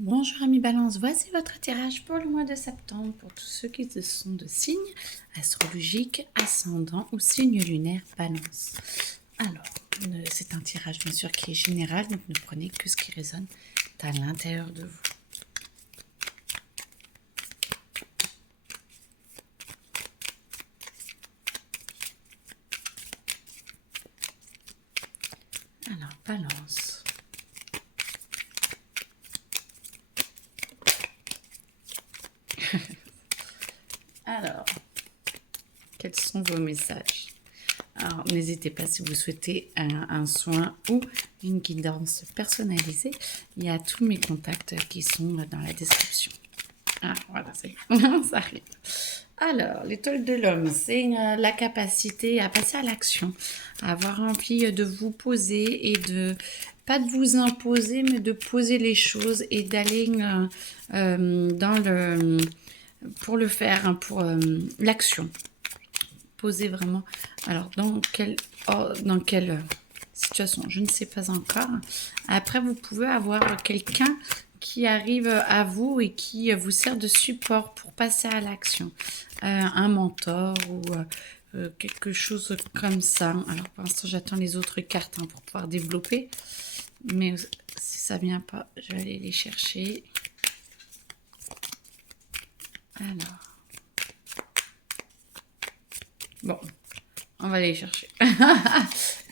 Bonjour amis Balance, voici votre tirage pour le mois de septembre pour tous ceux qui sont de signes astrologiques, ascendant ou signe lunaire Balance. Alors, c'est un tirage bien sûr qui est général, donc ne prenez que ce qui résonne à l'intérieur de vous. Alors, Balance. Alors, quels sont vos messages? Alors, n'hésitez pas si vous souhaitez un soin ou une guidance personnalisée. Il y a tous mes contacts qui sont dans la description. Ah, voilà, ça y est, ça arrive. Alors, l'étoile de l'homme, c'est la capacité à passer à l'action, à avoir envie de vous poser et de, pas de vous imposer, mais de poser les choses et d'aller dans le, pour le faire, hein, pour l'action. Poser vraiment. Alors, dans quelle situation, je ne sais pas encore. Après, vous pouvez avoir quelqu'un qui arrive à vous et qui vous sert de support pour passer à l'action. Un mentor ou quelque chose comme ça. Alors, pour l'instant, j'attends les autres cartes pour pouvoir développer. Mais si ça vient pas, je vais aller les chercher. Alors. Bon, on va aller chercher.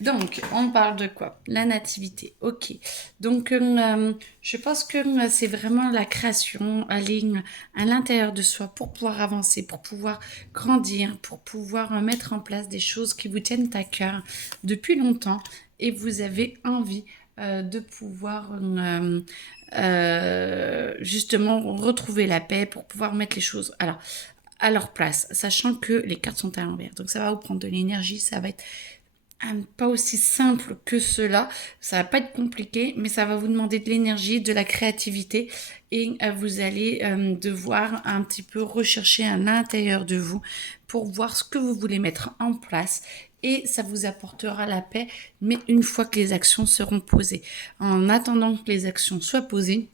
Donc, on parle de quoi? La nativité, ok. Donc, je pense que c'est vraiment la création, aller à l'intérieur de soi pour pouvoir avancer, pour pouvoir grandir, pour pouvoir mettre en place des choses qui vous tiennent à cœur depuis longtemps et vous avez envie de pouvoir justement retrouver la paix pour pouvoir mettre les choses. Alors, à leur place, sachant que les cartes sont à l'envers. Donc ça va vous prendre de l'énergie, ça va être pas aussi simple que cela, ça va pas être compliqué, mais ça va vous demander de l'énergie, de la créativité et vous allez devoir un petit peu rechercher à l'intérieur de vous pour voir ce que vous voulez mettre en place et ça vous apportera la paix, mais une fois que les actions seront posées. En attendant que les actions soient posées,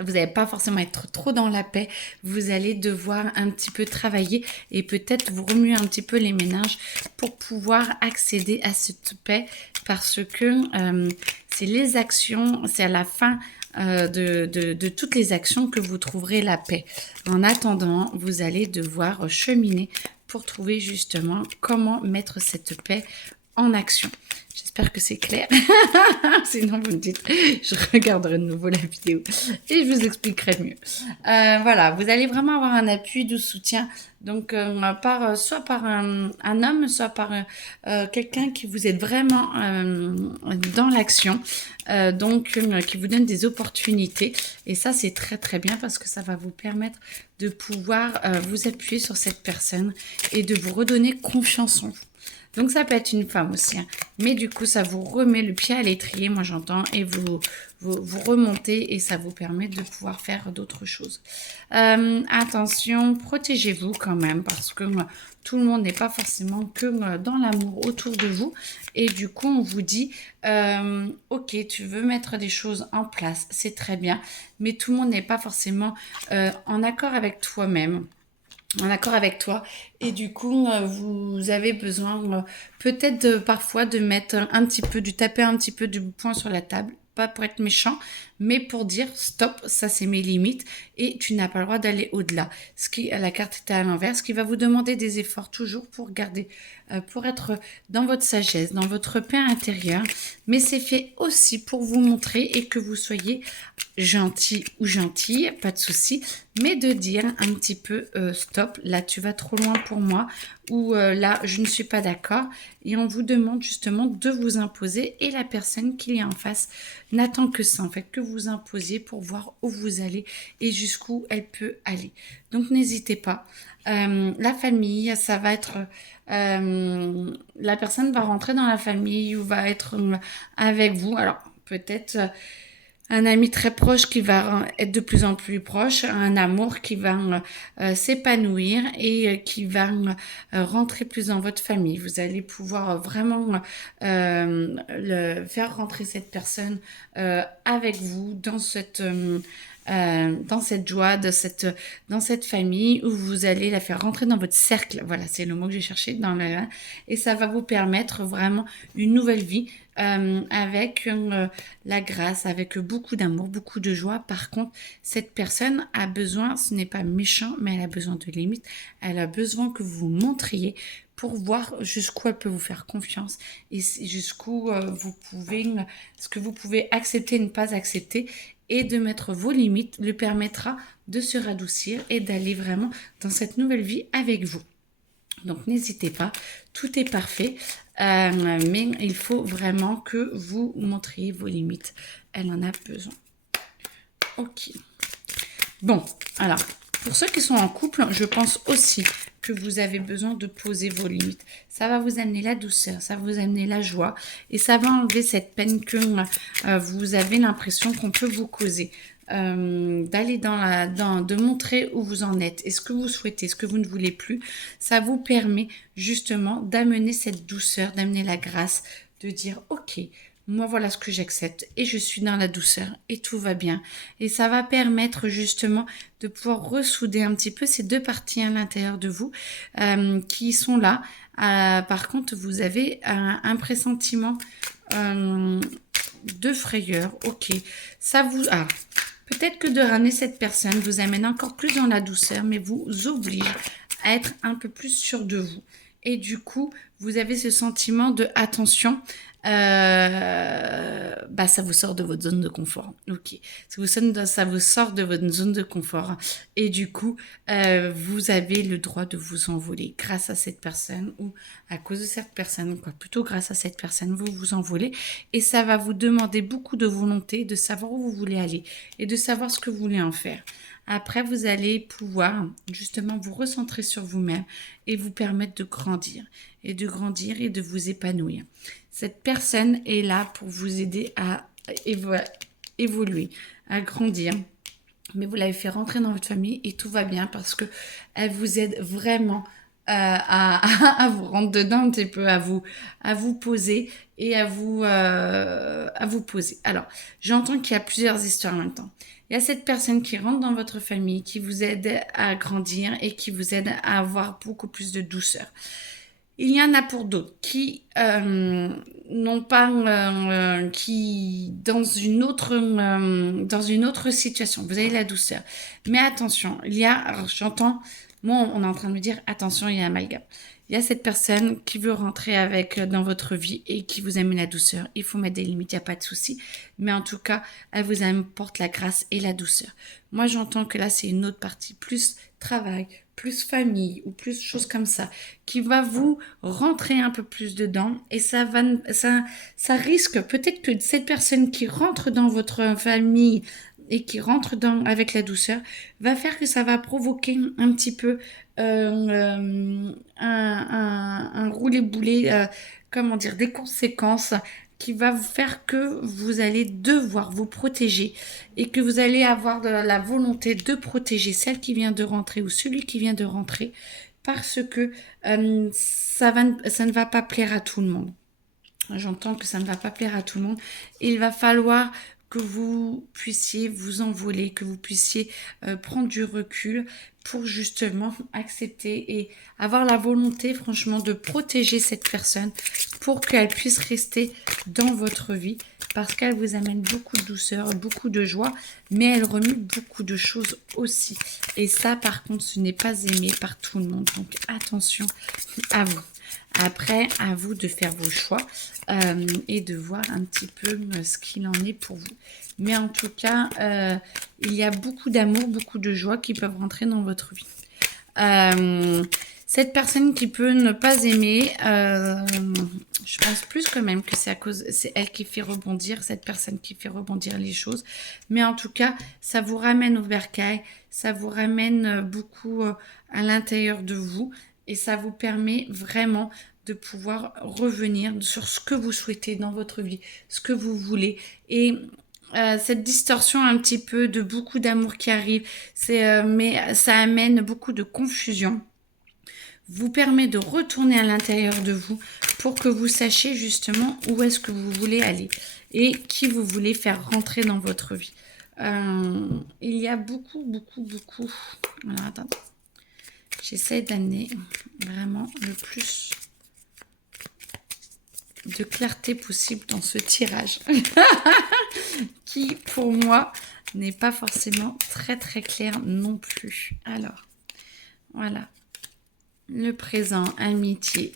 vous n'allez pas forcément être trop dans la paix, vous allez devoir un petit peu travailler et peut-être vous remuer un petit peu les méninges pour pouvoir accéder à cette paix parce que c'est les actions, c'est à la fin de toutes les actions que vous trouverez la paix. En attendant, vous allez devoir cheminer pour trouver justement comment mettre cette paix en action. J'espère que c'est clair. Sinon, vous me dites, je regarderai de nouveau la vidéo et je vous expliquerai mieux. Voilà, vous allez vraiment avoir un appui de soutien. Donc, soit par un homme, soit par quelqu'un qui vous aide vraiment dans l'action. Donc, qui vous donne des opportunités. Et ça, c'est très, très bien parce que ça va vous permettre de pouvoir vous appuyer sur cette personne et de vous redonner confiance en vous. Donc ça peut être une femme aussi, hein. Mais du coup ça vous remet le pied à l'étrier, moi j'entends, et vous remontez et ça vous permet de pouvoir faire d'autres choses. Attention, protégez-vous quand même parce que tout le monde n'est pas forcément que dans l'amour autour de vous et du coup on vous dit ok, tu veux mettre des choses en place, c'est très bien, mais tout le monde n'est pas forcément en accord avec toi-même, en accord avec toi et du coup vous avez besoin peut-être parfois de mettre un petit peu, du taper un petit peu du poing sur la table, pas pour être méchant, mais pour dire stop, ça c'est mes limites et tu n'as pas le droit d'aller au-delà. Ce qui, la carte est à l'envers, ce qui va vous demander des efforts toujours pour garder, pour être dans votre sagesse, dans votre paix intérieure, mais c'est fait aussi pour vous montrer et que vous soyez gentil ou gentille, pas de souci, mais de dire un petit peu stop, là tu vas trop loin pour moi ou là je ne suis pas d'accord et on vous demande justement de vous imposer et la personne qui est en face n'attend que ça en fait, que vous imposiez pour voir où vous allez et jusqu'où elle peut aller. Donc n'hésitez pas. La famille, ça va être la personne va rentrer dans la famille ou va être avec vous. Alors peut-être un ami très proche qui va être de plus en plus proche, un amour qui va s'épanouir et qui va rentrer plus dans votre famille. Vous allez pouvoir vraiment faire rentrer cette personne avec vous dans cette dans cette joie, dans cette famille où vous allez la faire rentrer dans votre cercle. Voilà, c'est le mot que j'ai cherché et ça va vous permettre vraiment une nouvelle vie avec la grâce, avec beaucoup d'amour, beaucoup de joie. Par contre, cette personne a besoin, ce n'est pas méchant, mais elle a besoin de limites. Elle a besoin que vous vous montriez pour voir jusqu'où elle peut vous faire confiance et jusqu'où ce que vous pouvez accepter et ne pas accepter, et de mettre vos limites lui permettra de se radoucir et d'aller vraiment dans cette nouvelle vie avec vous. Donc n'hésitez pas, tout est parfait, mais il faut vraiment que vous montriez vos limites. Elle en a besoin. Ok. Bon, alors, pour ceux qui sont en couple, je pense aussi que vous avez besoin de poser vos limites. Ça va vous amener la douceur, ça va vous amener la joie et ça va enlever cette peine que vous avez l'impression qu'on peut vous causer. D'aller de montrer où vous en êtes et ce que vous souhaitez, ce que vous ne voulez plus. Ça vous permet justement d'amener cette douceur, d'amener la grâce, de dire ok, moi voilà ce que j'accepte et je suis dans la douceur et tout va bien. Et ça va permettre justement de pouvoir ressouder un petit peu ces deux parties à l'intérieur de vous qui sont là. Par contre, vous avez un pressentiment de frayeur. Ok, ça vous... peut-être que de ramener cette personne vous amène encore plus dans la douceur, mais vous oblige à être un peu plus sûr de vous. Et du coup, vous avez ce sentiment de attention, ça vous sort de votre zone de confort. Ok, ça vous sort de votre zone de confort. Et du coup, vous avez le droit de vous envoler grâce à cette personne ou à cause de cette personne, quoi. Plutôt grâce à cette personne, vous vous envolez. Et ça va vous demander beaucoup de volonté, de savoir où vous voulez aller et de savoir ce que vous voulez en faire. Après, vous allez pouvoir justement vous recentrer sur vous-même et vous permettre de grandir et de vous épanouir. Cette personne est là pour vous aider à évoluer, à grandir. Mais vous l'avez fait rentrer dans votre famille et tout va bien parce que elle vous aide vraiment à vous rentrer dedans un petit peu, à vous poser et à vous poser. Alors, j'entends qu'il y a plusieurs histoires en même temps. Il y a cette personne qui rentre dans votre famille, qui vous aide à grandir et qui vous aide à avoir beaucoup plus de douceur. Il y en a pour d'autres qui n'ont pas, qui dans une autre situation. Vous avez la douceur, mais attention, alors j'entends, moi on est en train de me dire attention, il y a un amalgame. Il y a cette personne qui veut rentrer dans votre vie et qui vous amène la douceur. Il faut mettre des limites, il n'y a pas de souci. Mais en tout cas, elle vous apporte la grâce et la douceur. Moi, j'entends que là, c'est une autre partie, plus travail, plus famille ou plus choses comme ça, qui va vous rentrer un peu plus dedans. Et ça risque peut-être que cette personne qui rentre dans votre famille et qui rentre avec la douceur va faire que ça va provoquer un petit peu un roulet-boulet, des conséquences qui va vous faire que vous allez devoir vous protéger et que vous allez avoir la volonté de protéger celle qui vient de rentrer ou celui qui vient de rentrer parce que ça ne va pas plaire à tout le monde. J'entends que ça ne va pas plaire à tout le monde. Il va falloir que vous puissiez vous envoler, que vous puissiez prendre du recul pour justement accepter et avoir la volonté franchement de protéger cette personne pour qu'elle puisse rester dans votre vie parce qu'elle vous amène beaucoup de douceur, beaucoup de joie, mais elle remue beaucoup de choses aussi. Et ça, par contre, ce n'est pas aimé par tout le monde. Donc, attention à vous. Après, à vous de faire vos choix et de voir un petit peu ce qu'il en est pour vous. Mais en tout cas, il y a beaucoup d'amour, beaucoup de joie qui peuvent rentrer dans votre vie. Cette personne qui peut ne pas aimer, je pense plus quand même que c'est elle qui fait rebondir, cette personne qui fait rebondir les choses. Mais en tout cas, ça vous ramène au bercail, ça vous ramène beaucoup à l'intérieur de vous. Et ça vous permet vraiment de pouvoir revenir sur ce que vous souhaitez dans votre vie, ce que vous voulez. Et cette distorsion un petit peu de beaucoup d'amour qui arrive, mais ça amène beaucoup de confusion. Vous permet de retourner à l'intérieur de vous pour que vous sachiez justement où est-ce que vous voulez aller et qui vous voulez faire rentrer dans votre vie. il y a beaucoup. Alors, attendez. J'essaie d'amener vraiment le plus de clarté possible dans ce tirage. Qui, pour moi, n'est pas forcément très clair non plus. Alors, voilà. Le présent, amitié.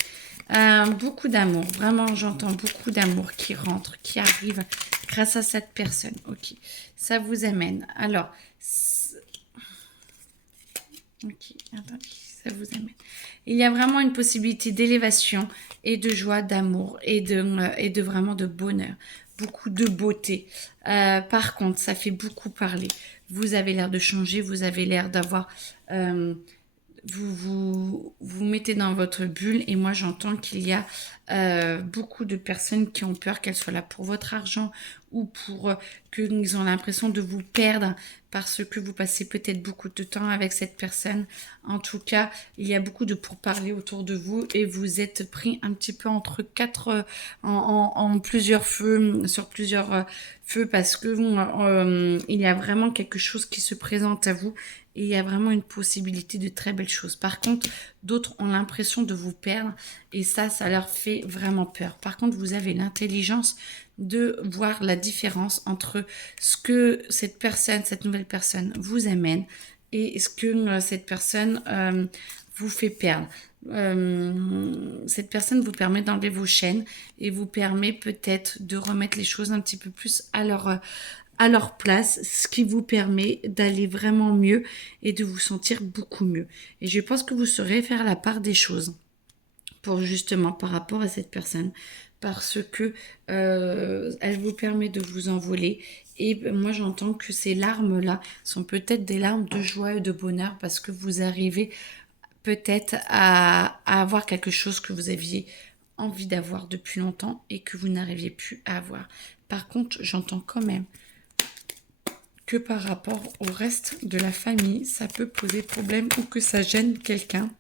Beaucoup d'amour. Vraiment, j'entends beaucoup d'amour qui rentre, qui arrive grâce à cette personne. Ok, ça vous amène. Alors, ok, attendez, ça vous amène. Il y a vraiment une possibilité d'élévation et de joie, d'amour et de vraiment de bonheur. Beaucoup de beauté. Par contre, ça fait beaucoup parler. Vous avez l'air de changer, vous avez l'air d'avoir... vous mettez dans votre bulle et moi j'entends qu'il y a beaucoup de personnes qui ont peur qu'elles soient là pour votre argent ou pour qu'ils ont l'impression de vous perdre parce que vous passez peut-être beaucoup de temps avec cette personne. En tout cas, il y a beaucoup de pourparlers autour de vous et vous êtes pris un petit peu entre quatre, en plusieurs feux, sur plusieurs feux parce que il y a vraiment quelque chose qui se présente à vous et il y a vraiment une possibilité de très belles choses. Par contre, d'autres ont l'impression de vous perdre et ça leur fait vraiment peur. Par contre, vous avez l'intelligence de voir la différence entre ce que cette nouvelle personne vous amène et ce que cette personne vous fait perdre. Cette personne vous permet d'enlever vos chaînes et vous permet peut-être de remettre les choses un petit peu plus à leur place, ce qui vous permet d'aller vraiment mieux et de vous sentir beaucoup mieux. Et je pense que vous saurez faire la part des choses pour justement par rapport à cette personne parce que elle vous permet de vous envoler et moi j'entends que ces larmes là sont peut-être des larmes de joie et de bonheur parce que vous arrivez peut-être à avoir quelque chose que vous aviez envie d'avoir depuis longtemps et que vous n'arriviez plus à avoir. Par contre, j'entends quand même que par rapport au reste de la famille, ça peut poser problème ou que ça gêne quelqu'un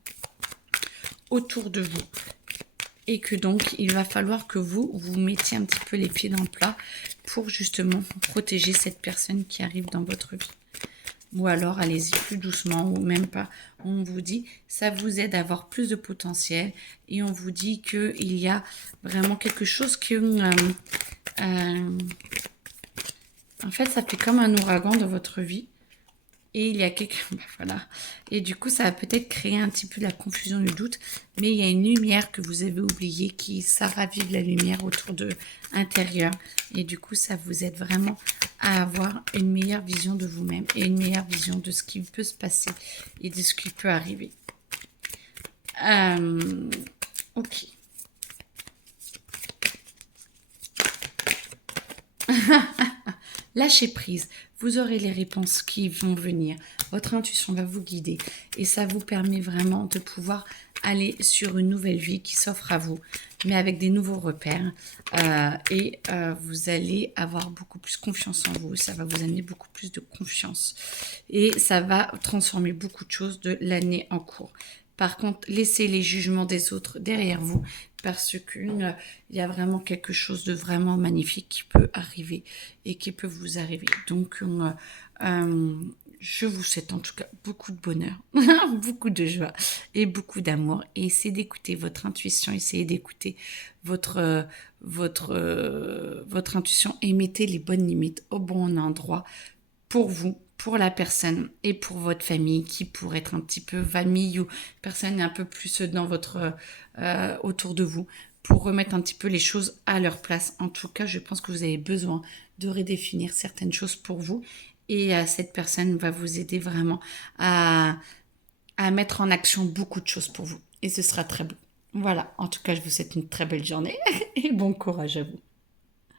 autour de vous. Et que donc, il va falloir que vous mettiez un petit peu les pieds dans le plat pour justement protéger cette personne qui arrive dans votre vie. Ou alors, allez-y plus doucement ou même pas. On vous dit, ça vous aide à avoir plus de potentiel et on vous dit qu'il y a vraiment quelque chose que... en fait, ça fait comme un ouragan dans votre vie. Et il y a quelqu'un... voilà. Et du coup, ça va peut-être créer un petit peu de la confusion, du doute. Mais il y a une lumière que vous avez oubliée ça ravive la lumière autour de l'intérieur. Et du coup, ça vous aide vraiment à avoir une meilleure vision de vous-même et une meilleure vision de ce qui peut se passer et de ce qui peut arriver. Ok. Lâchez prise, vous aurez les réponses qui vont venir. Votre intuition va vous guider et ça vous permet vraiment de pouvoir aller sur une nouvelle vie qui s'offre à vous, mais avec des nouveaux repères. Vous allez avoir beaucoup plus confiance en vous. Ça va vous amener beaucoup plus de confiance et ça va transformer beaucoup de choses de l'année en cours. Par contre, laissez les jugements des autres derrière vous parce qu'il y a vraiment quelque chose de vraiment magnifique qui peut arriver et qui peut vous arriver. Donc, je vous souhaite en tout cas beaucoup de bonheur, beaucoup de joie et beaucoup d'amour. Et essayez d'écouter votre intuition, essayez d'écouter votre intuition et mettez les bonnes limites au bon endroit pour vous, pour la personne et pour votre famille qui pourrait être un petit peu famille ou personne un peu plus dans votre autour de vous pour remettre un petit peu les choses à leur place. En tout cas, je pense que vous avez besoin de redéfinir certaines choses pour vous et cette personne va vous aider vraiment à mettre en action beaucoup de choses pour vous et ce sera très beau. Voilà, en tout cas, je vous souhaite une très belle journée et bon courage à vous.